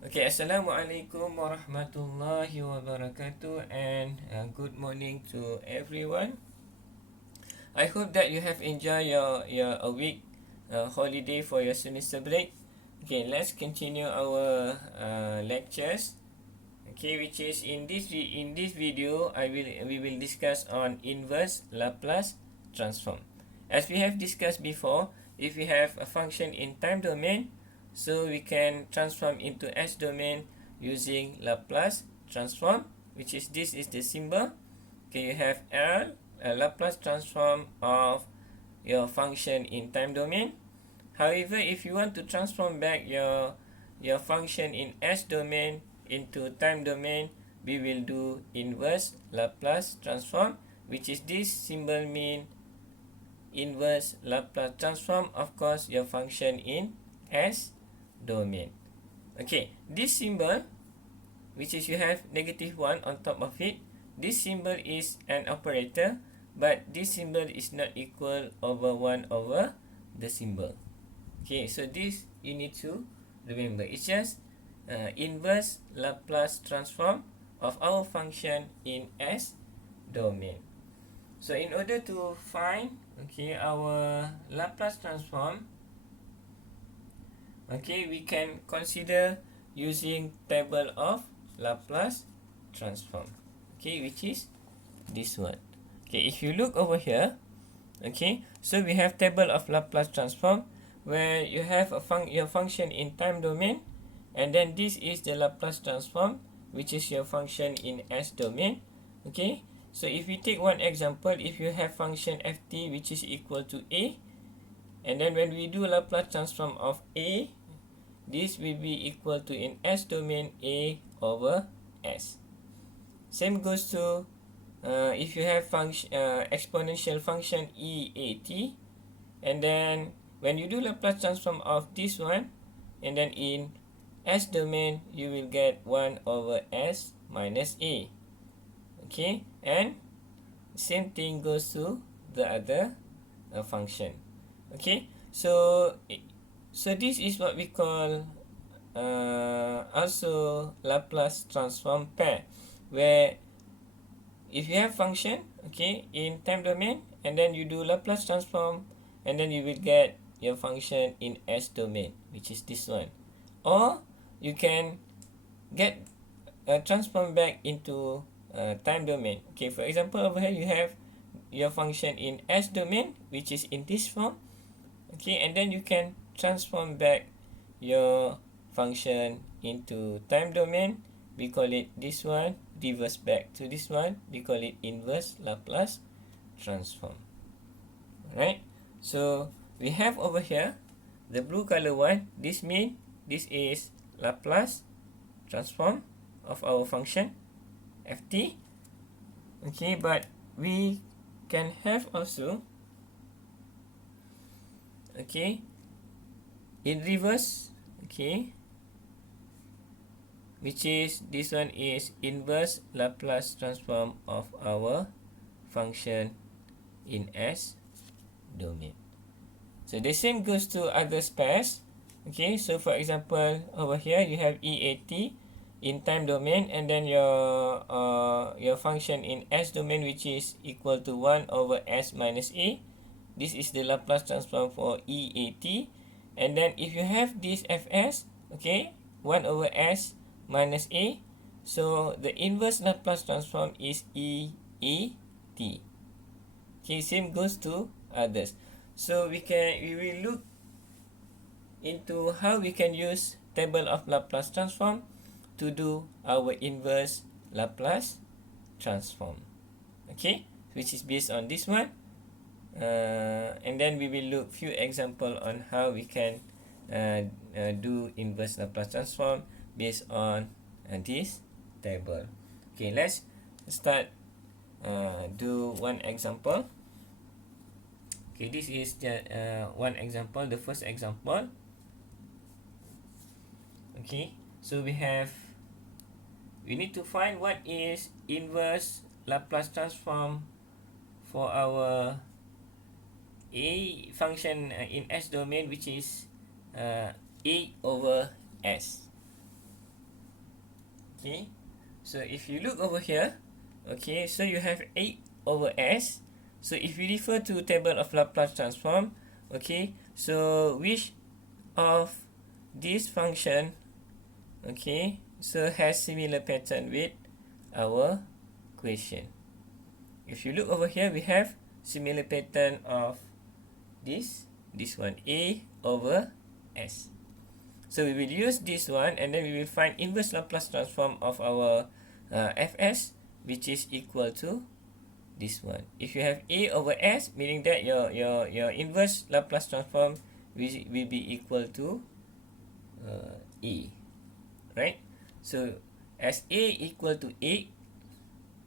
Okay, Assalamualaikum warahmatullahi wabarakatuh, and good morning to everyone. I hope that you have enjoyed your a week holiday for your semester break. Okay, let's continue our lectures. Okay, which is in this video, we will discuss on inverse Laplace transform. As we have discussed before, if we have a function in time domain, so we can transform into S domain using Laplace transform, which is this is the symbol. Okay, you have L, a Laplace transform of your function in time domain. However, if you want to transform back your function in S domain into time domain, we will do inverse Laplace transform, which is this symbol mean inverse Laplace transform of course your function in S domain. Okay, this symbol, which is you have -1 on top of it, this symbol is an operator, but this symbol is not equal over 1 over the symbol. Okay, so this you need to remember. It's just inverse Laplace transform of our function in S domain. So in order to find our Laplace transform, we can consider using table of Laplace transform, which is this one. If you look over here, so we have table of Laplace transform where you have your function in time domain, and then this is the Laplace transform, which is your function in S domain. So if we take one example, if you have function ft which is equal to a, and then when we do Laplace transform of a, this will be equal to in S domain a over s. Same goes to if you have exponential function EAT, and then when you do Laplace transform of this one, and then in S domain you will get 1 over s minus a. And same thing goes to the other function. So this is what we call also Laplace transform pair, where if you have function in time domain, and then you do Laplace transform, and then you will get your function in S domain, which is this one. Or you can get transform back into time domain. For example, over here you have your function in S domain, which is in this form. And then you can transform back your function into time domain. We call it this one. Reverse back to this one. We call it inverse Laplace transform. Alright. So we have over here the blue color one. This means this is Laplace transform of our function ft. But we can have also in reverse, which is this one is inverse Laplace transform of our function in S domain. So the same goes to other pairs. So for example, over here you have EAT in time domain, and then your function in S domain, which is equal to 1 over s minus a. This is the Laplace transform for EAT. And then if you have this Fs, 1 over s minus a, so the inverse Laplace transform is EAT. Same goes to others. So we will look into how we can use table of Laplace transform to do our inverse Laplace transform, which is based on this one. And then we will look few example on how we can do inverse Laplace transform based on this table. Let's start do one example. This is the one example, the first example. So we need to find what is inverse Laplace transform for our a function in S domain, which is a over s. Okay, so if you look over here, okay, so you have 8 over s. So if you refer to table of Laplace transform, okay, so which of this function, okay, so has similar pattern with our question. If you look over here, we have similar pattern of this one, a over s. So we will use this one, and then we will find inverse Laplace transform of our fs, which is equal to this one. If you have a over s, meaning that your inverse Laplace transform will be equal to a, right? So as a equal to a,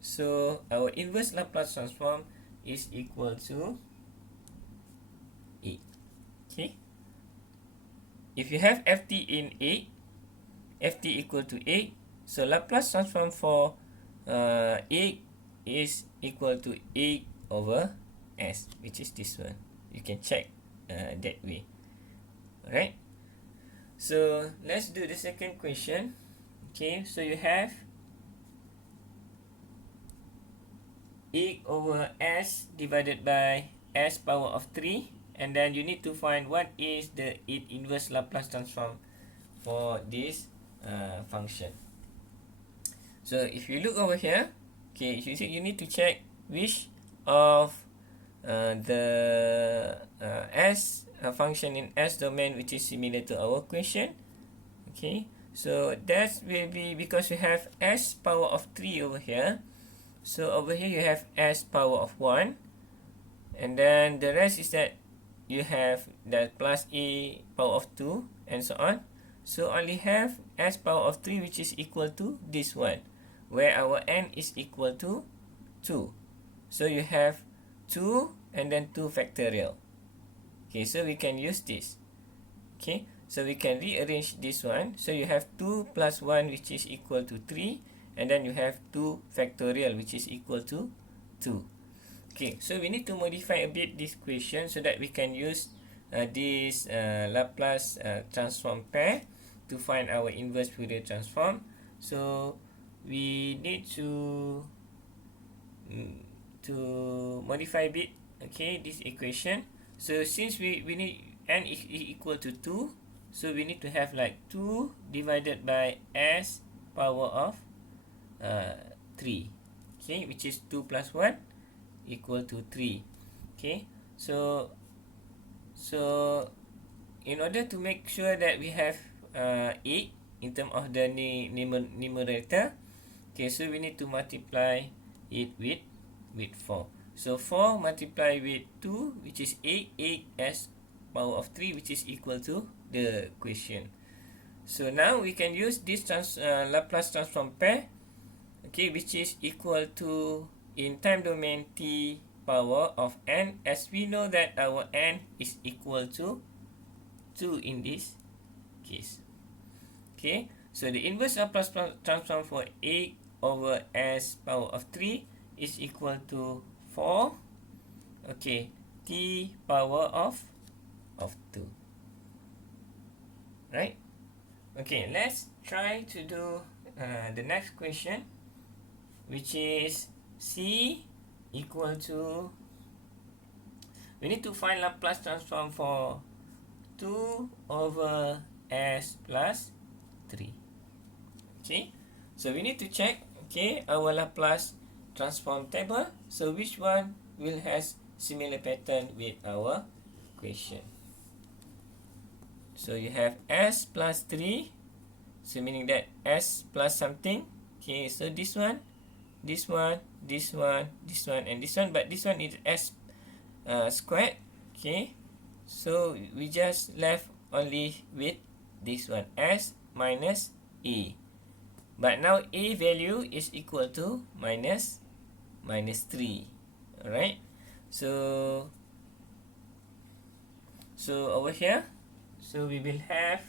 so our inverse Laplace transform is equal to a. Okay. If you have ft in a, ft equal to a, so Laplace transform for a is equal to a over s, which is this one. You can check that way. Alright. So let's do the second question. Okay, so you have a over s divided by s power of 3, and then you need to find what is the inverse Laplace transform for this function. So if you look over here, okay, you need to check which of the s function in s domain which is similar to our question. Okay, so that will be because we have s power of 3 over here. So over here you have s power of 1, and then the rest is that you have that plus a power of 2 and so on. So only have s power of 3 which is equal to this one, where our n is equal to 2. So you have 2 and then 2 factorial. Okay, so we can use this. Okay, so we can rearrange this one. So you have 2 plus 1 which is equal to 3, and then you have 2 factorial which is equal to 2. Okay, so we need to modify a bit this question so that we can use this Laplace transform pair to find our inverse Fourier transform. So we need to modify a bit, okay, this equation. So since we need n is equal to 2, so we need to have like 2 divided by s power of 3, okay, which is 2 plus 1 equal to 3. Okay, so in order to make sure that we have 8 in terms of the numerator, okay, so we need to multiply it with 4. So 4 multiply with 2, which is 8, 8s power of 3, which is equal to the question. So now we can use this Laplace transform pair, okay, which is equal to, in time domain, t power of n, as we know that our n is equal to 2 in this case. Okay, so the inverse Laplace transform for a over s power of 3 is equal to 4, okay, t power of 2. Right? Okay, let's try to do the next question, which is c equal to, we need to find Laplace transform for 2 over s plus 3. Okay, so we need to check, okay, our Laplace transform table. So which one will has similar pattern with our question? So you have s plus 3, so meaning that s plus something. Okay, so this one, this one, this one, this one, and this one, but this one is s squared. Okay, so we just left only with this one, s minus a. But now a value is equal to minus 3. Alright, so over here, so we will have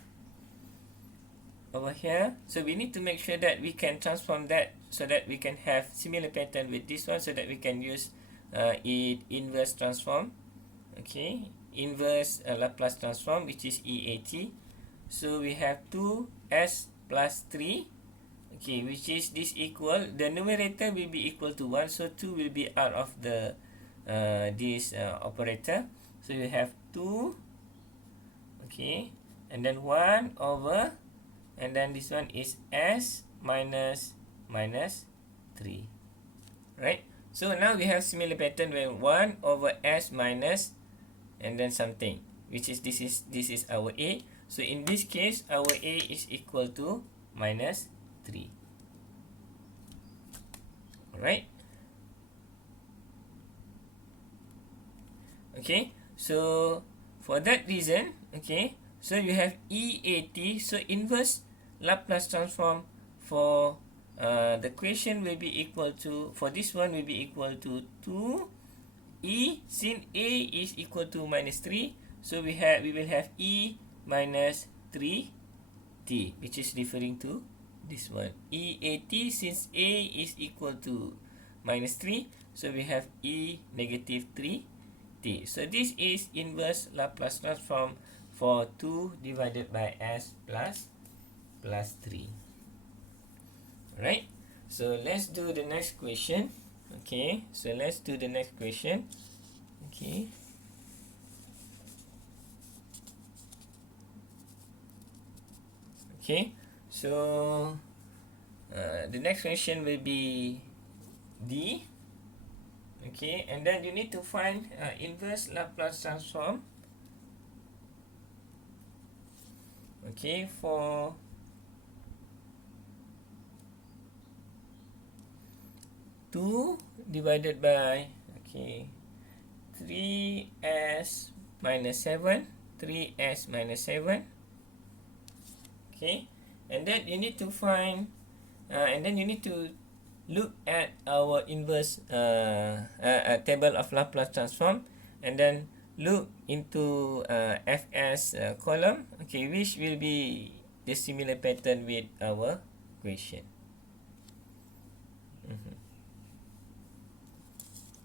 over here, so we need to make sure that we can transform that so that we can have similar pattern with this one, so that we can use inverse transform. Okay, inverse Laplace transform, which is EAT. So we have 2s plus 3, Okay, which is this equal, the numerator will be equal to 1, so 2 will be out of the this operator. So you have 2, okay, and then 1 over, and then this one is s minus minus 3, right? So now we have similar pattern where 1 over s minus and then something, which is this is our a. So in this case our a is equal to minus 3. Alright. Okay, so for that reason, okay, so you have EAT, so inverse Laplace transform for the equation will be equal to, for this one will be equal to 2 E, since A is equal to minus 3, so we will have E minus 3t, which is referring to this one. EAT, since A is equal to minus 3, so we have E negative 3t. So this is inverse Laplace transform for 2 divided by S plus 3. Alright, so let's do the next question. Okay, so let's do the next question. Okay. Okay, so the next question will be D. Okay, and then you need to find inverse Laplace transform. Okay, for two divided by, okay, 3s minus 7, 3s minus 7. Okay, and then you need to find and then you need to look at our inverse table of Laplace transform, and then look into Fs column, okay, which will be the similar pattern with our equation.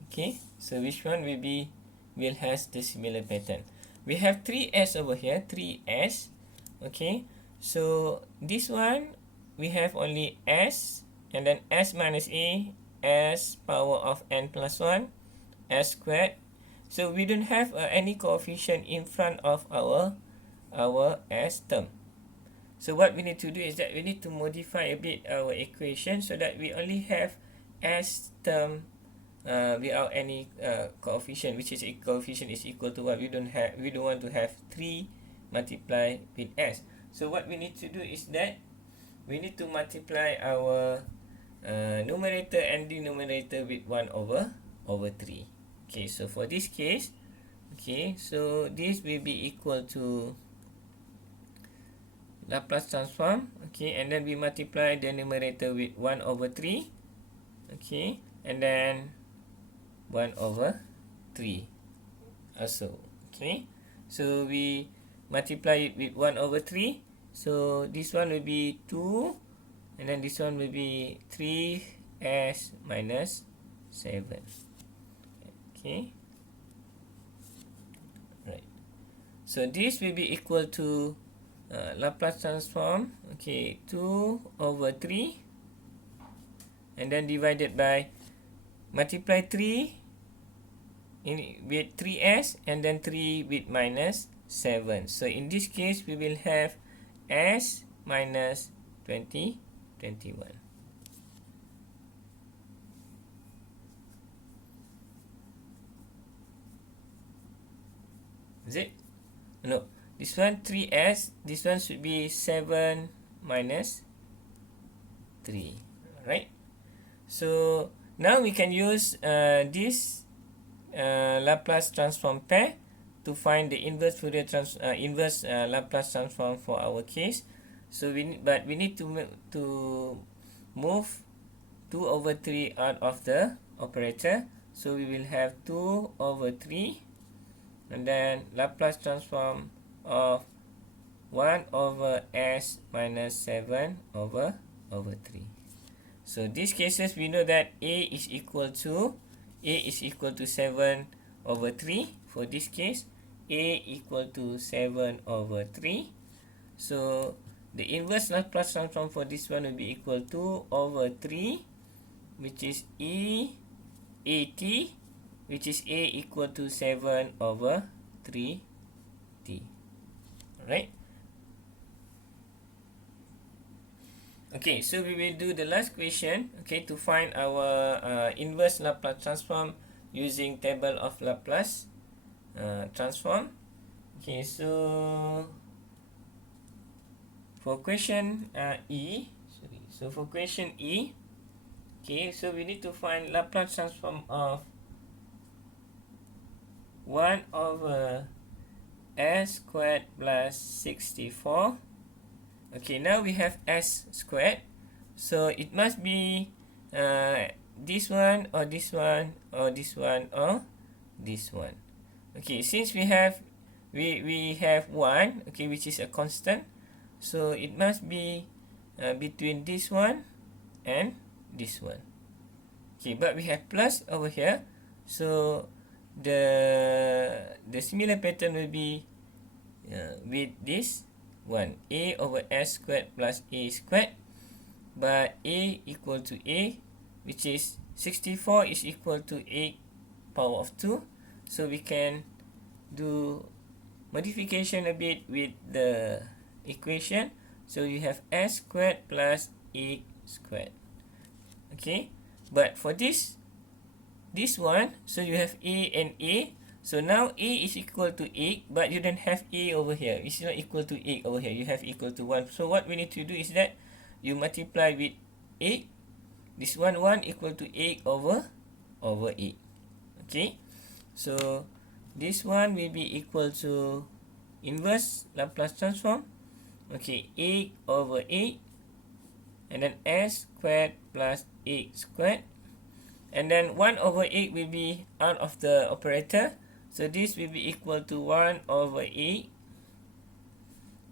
Okay, so which one will has the similar pattern? We have 3s over here, 3s. Okay, so this one we have only s, and then s minus a, s power of n plus 1, s squared. So we don't have any coefficient in front of our s term. So what we need to do is that we need to modify a bit our equation so that we only have s term without any coefficient, which is a coefficient is equal to what we don't want to have 3 multiply with s. So what we need to do is that we need to multiply our numerator and denominator with 1 over 3. Okay, so for this case, okay, so this will be equal to Laplace transform, okay, and then we multiply the numerator with 1 over 3, okay, and then 1 over 3 also. Okay, so we multiply it with 1 over 3, so this one will be 2, and then this one will be 3s minus 7. Okay, right, so this will be equal to Laplace transform, okay, 2 over 3, and then divided by, multiply 3 with 3s, and then 3 with minus 7. So in this case we will have s minus 21. Is it? No, this one 3s, this one should be 7 minus 3. Right, so now we can use this Laplace transform pair to find the inverse Laplace transform for our case. So we need to move 2 over 3 out of the operator. So we will have 2 over 3, and then Laplace transform of 1 over s minus 7 over 3. So these cases we know that a is equal to 7 over 3. For this case, a equal to 7 over 3. So the inverse Laplace transform for this one will be equal to over 3, which is E AT, which is A equal to 7 over 3T. Alright. Okay, so we will do the last question, okay, to find our inverse Laplace transform using table of Laplace transform. Okay, so for question E, so for question E, okay, so we need to find Laplace transform of 1 over s squared plus 64. Okay, now we have s squared, so it must be this one or this one or this one or this one. Okay, since we have 1, okay, which is a constant, so it must be between this one and this one. Okay, but we have plus over here, so the similar pattern will be with this one, a over s squared plus a squared, but a equal to a, which is 64 is equal to 8 power of 2, so we can do modification a bit with the equation. So you have s squared plus a squared. Okay, but for this one, so you have a and a, so now a is equal to 8, but you don't have a over here. It's not equal to 8 over here. You have equal to 1. So what we need to do is that you multiply with 8. This one equal to 8 over 8. Okay, so this one will be equal to inverse Laplace transform. Okay, 8 over 8, and then s squared plus 8 squared, and then 1 over 8 will be out of the operator, so this will be equal to 1 over 8.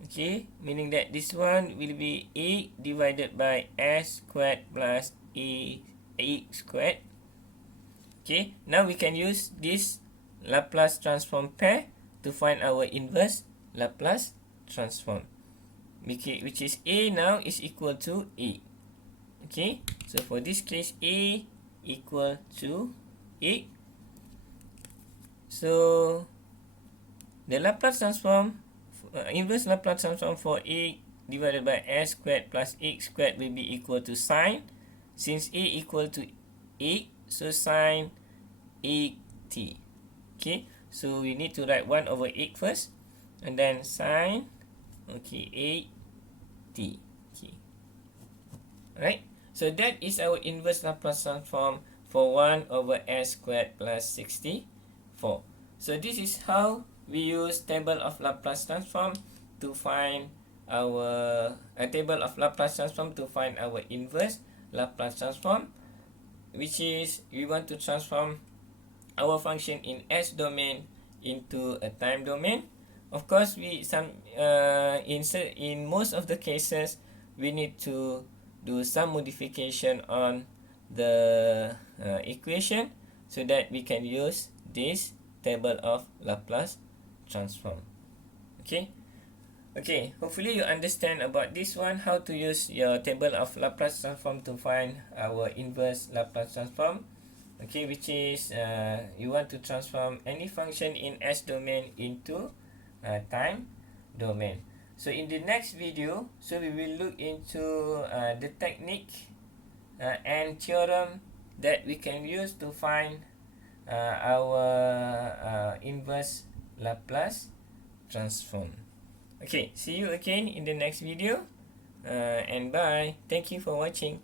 Okay, meaning that this one will be 8 divided by s squared plus 8 squared. Okay, now we can use this Laplace transform pair to find our inverse Laplace transform, which is a now is equal to 8. Okay, so for this case a equal to 8. So the Laplace transform, inverse Laplace transform for 8 divided by s squared plus 8 squared will be equal to sine. Since a equal to 8, so sine 8t. Okay, so we need to write 1 over 8 first, and then sine, okay, 8t. Okay, alright. So that is our inverse Laplace transform for 1 over s squared plus 64. So this is how we use table of Laplace transform to find our table of Laplace transform to find our inverse Laplace transform, which is we want to transform our function in s domain into a time domain. Of course, in most of the cases we need to do some modification on the equation so that we can use this table of Laplace transform. Okay, hopefully you understand about this one, how to use your table of Laplace transform to find our inverse Laplace transform. Okay, which is you want to transform any function in s domain into time domain. So in the next video, so we will look into the technique and theorem that we can use to find our inverse Laplace transform. Okay, see you again in the next video, and bye. Thank you for watching.